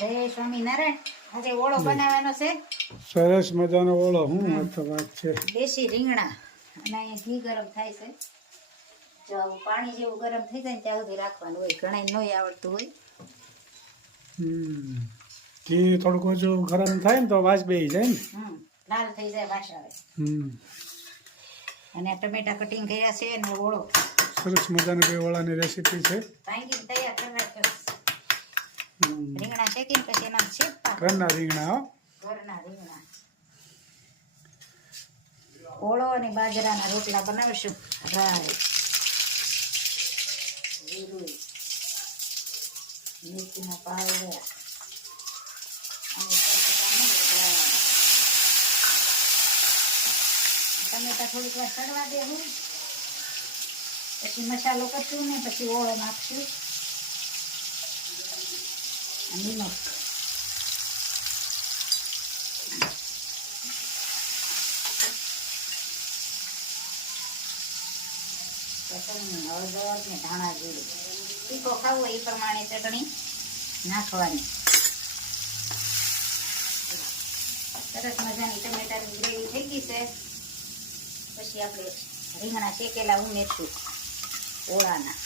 જય સ્વામિનારાયણ. આજે ઓળો બનાવવાનો છે. સરસ મજાનો ઓળો. હું તો વાત છે. દેશી રીંગણા અને અહીંયા ઘી ગરમ થાય છે. જો આવું પાણી જેવું ગરમ થઈ જાય ને ત્યાં સુધી રાખવાનું હોય. ઘણા નહીં આવડતું હોય. ઘી થોડુંક ઓછું ગરમ થાય ને તો વાસ બેસી જાય ને. લાલ થઈ જાય વાસ આવે. અને ટમેટા કટિંગ કર્યા છે અને ઓળો સરસ મજાની બે ઓળાની રેસીપી છે. ભાંગીને તૈયાર કરી નાખ્યો. રીંગણા શેકીને પછી એના શેકતા. ઘરના રીંગણા હો. ઘરના રીંગણા. ઓળો અને બાજરાના રોટલા બનાવીશું. રાય જીરું મેથીનો પાવડર અને ટમેટા થોડીક વાર સડવા દેવું. પછી મસાલો કરશું ને પછી ઓળો નાખશું. નિમક ચટણી હળદર ને ધાણા જીરું. તીખો ખાવો એ પ્રમાણે ચટણી નાખવાની. સરસ મજાની ટમેટાની ગ્રેવી થઈ ગઈ છે. પછી આપણે રીંગણા શેકેલા ઉમેરશું ઓળાના.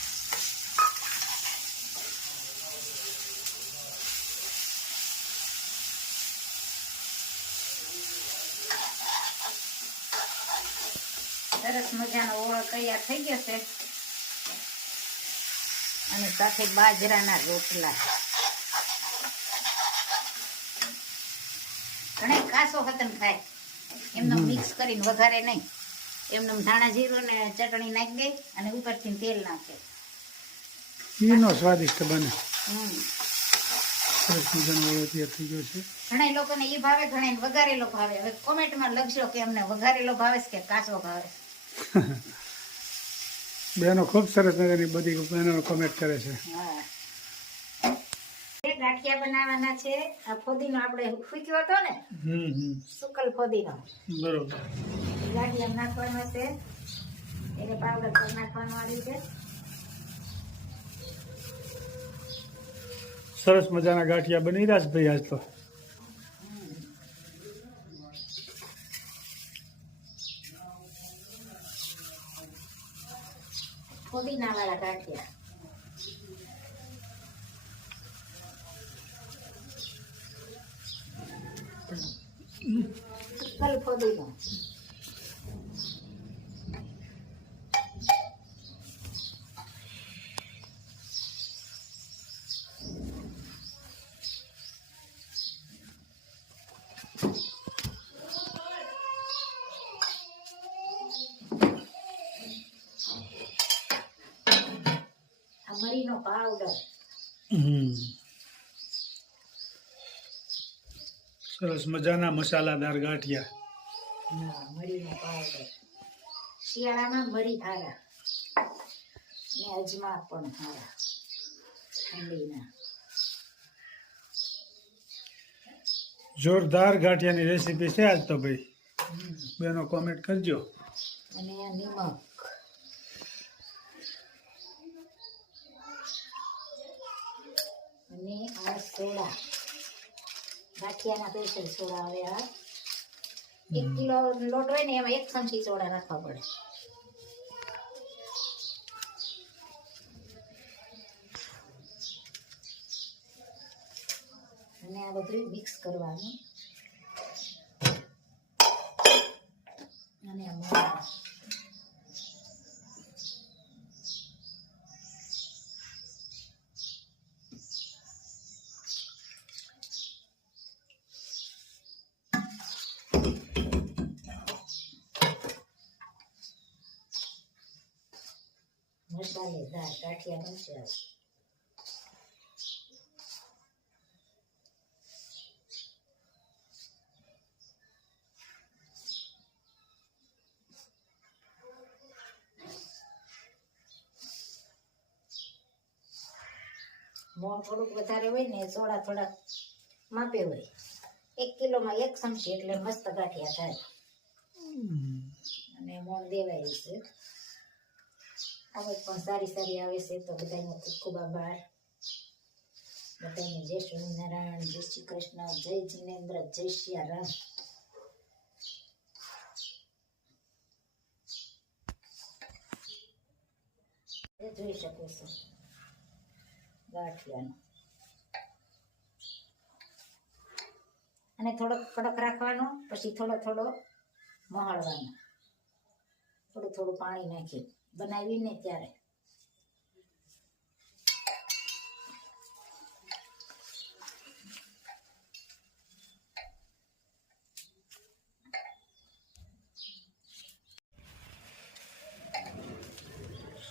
સરસ મજાનો ઓળો તૈયાર થઈ ગયો છે. અને સાથે બાજરાના રોટલા. ઘણા કાસો હતન ખાય એમને મિક્સ કરીને વઘારે નહીં. એમને ધાણા જીરું ને ચટણી નાખી દે અને ઉપરથી તેલ નાખે. એનો સ્વાદિષ્ટ બને. સરસ મજાનો ઓળો તૈયાર થઈ ગયો છે. ઘણા લોકોને એ ભાવે, ઘણા વઘારેલો ભાવે. હવે કોમેન્ટમાં લખજો કે અમને વઘારેલો ભાવે કે કાચો ભાવે. બેનો ખૂબ સરસ મજાની બધી બહેનો કોમેન્ટ કરે છે. ગાંઠિયા બનાવવાના છે. આ ફોદીનો આપણે ફૂક્યો હતો ને, સુકલ ફોદીનો, બરોબર. ગાંઠિયા નાખવાનો છે. એને પાવડર પર નાખવાનો આવી છે. સરસ મજાના ગાંઠિયા બની રહ્યા છે ભાઈ આજ તો. ફોદીના વાળા ગાંઠિયા. સુકલ ફોદીનો. મરીનો પાવડર. સરસ મજાના મસાલાદાર ગાંઠિયા. મરીનો પાવડર. શિયાળામાં મરી હારા અને અજમા પણ હારા ઠંડીના. જોરદાર ગાંઠિયાની રેસીપી છે આજ તો ભાઈ. બેનો કોમેન્ટ કરજો. અને આ નિમક. અને આ સોડા. ગાંઠિયાના સ્પેશિયલ સોડા આવે. આ 1 કિલો લોટ હોય ને એમાં 1 ચમચી સોડા નાખવા પડે. અને આ બધું મિક્સ કરવાનું. અને આ મસાલેદાર ગાંઠિયા બનશે. મોણ થોડુંક વધારે હોય ને, સોડા થોડાક માપે હોય. 1 કિલોમાં 1 ચમચી એટલે મસ્ત ગાંઠિયા થાય. અને મોણ દેવાય છે. આવક પણ સારી સારી આવે છે. તો બધાનો ખૂબ ખૂબ આભાર. બધાને જય સ્વામિનારાયણ, જય શ્રી કૃષ્ણ, જય જિનેન્દ્ર, જય સિયારામ. જોઈ શકો છો ગાંઠિયાનો. અને થોડોક કડક રાખવાનો, પછી થોડો થોડો મહાળવાનો, થોડું થોડું પાણી નાખી બનાવીને ત્યારે.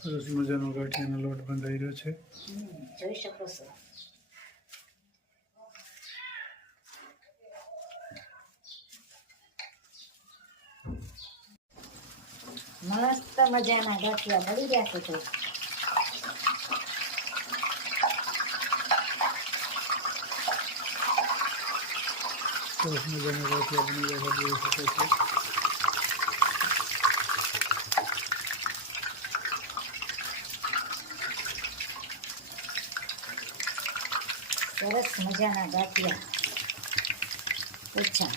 સરસ મજાનો ગાંઠિયાનો લોટ બંધાઈ રહ્યો છે. જોઈ શકો છો. મસ્ત મજાના ગાંઠિયા બળી ગયા છે. તો સરસ મજાના ગાંઠિયા બની રહ્યા જોઈ શકો છો. સરસ મજાના ગાંઠિયા ઓછા.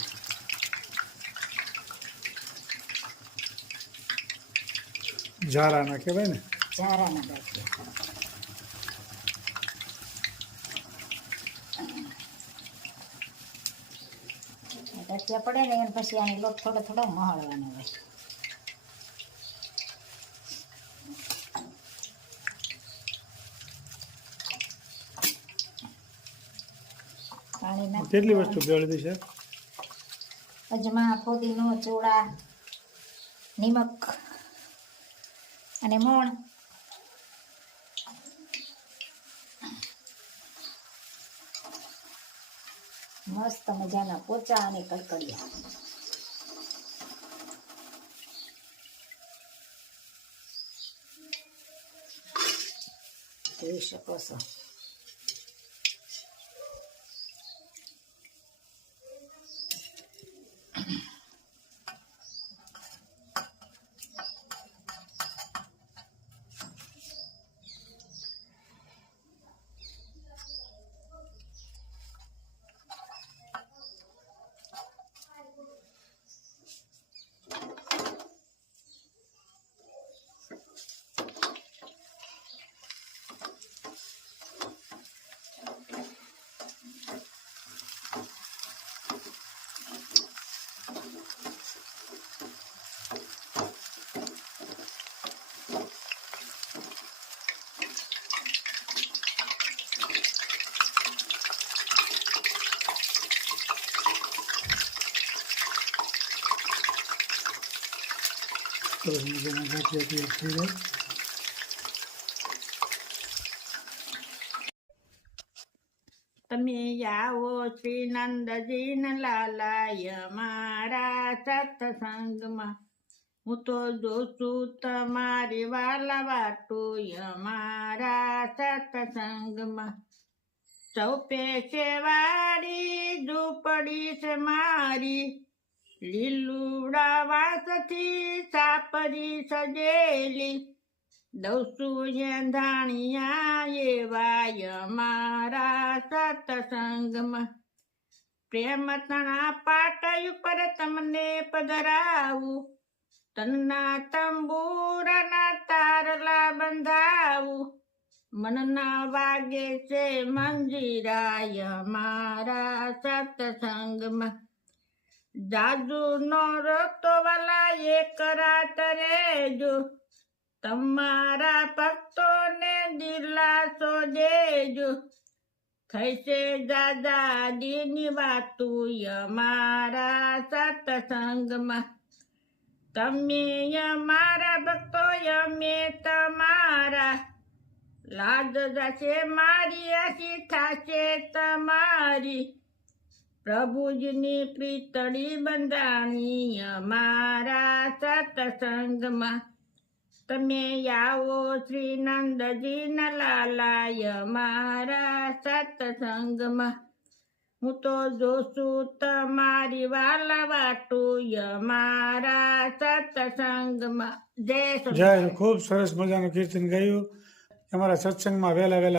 ઝારાના કહેવાય ને, ઝારાના ગાંઠિયા. ગાંઠિયા પડે ને એને પછી આની લોટ થોડો થોડો મહાળવાનો હોય. પાણી નાખી કેટલી વસ્તુ ભેળવી છે? અજમા, ફોદીનો, ચોળા, નિમક અને મોણ. મસ્ત મજાના પોચા અને કડકડિયા. જોઈ શકો છો. સરસ મજાના ગાંઠિયા તૈયાર થઈ જાય. તમે આવો શ્રી નંદજી લાલાય મારા સત્સંગમાં. હું તો જોશું તમારી વાલા વાટુય મારા સત્સંગમાં. સૌ પેશે વાળી ઝૂંપડી છે મારી, લીલુડા વાસથી સાપરી સજેલી. દઉસું ધાણિયા એવાય મારા સત્સંગમાં. પ્રેમ તણા પાટય ઉપર તમને પધરાવું, તનના તંબુરાના તારલા બંધાવું. મનના વાગે છે મંજીરાય મારા સત્સંગમાં. જાદુ નો રતો વાલા એક રાત રેજો, તમારા ભક્તોને દિલાસો દેજો. થઈશે દાદાજીની વાતુય મારા સત્સંગમાં. તમે અમારા ભક્તો અમે તમારા, લાજ જશે મારી આશી થશે તમારી. પ્રભુજીની પ્રીતળી બંધાણી અમારા સત્સંગમાં. તમે આવો શ્રી નંદજી લાલાય મારા સત્સંગમાં. હું તો જોશું તમારી વાલા વાટુય મારા સત્સંગમાં. જય જય. ખૂબ સરસ મજાનું કીર્તન ગાયું. અમારા સત્સંગમાં વહેલા વહેલા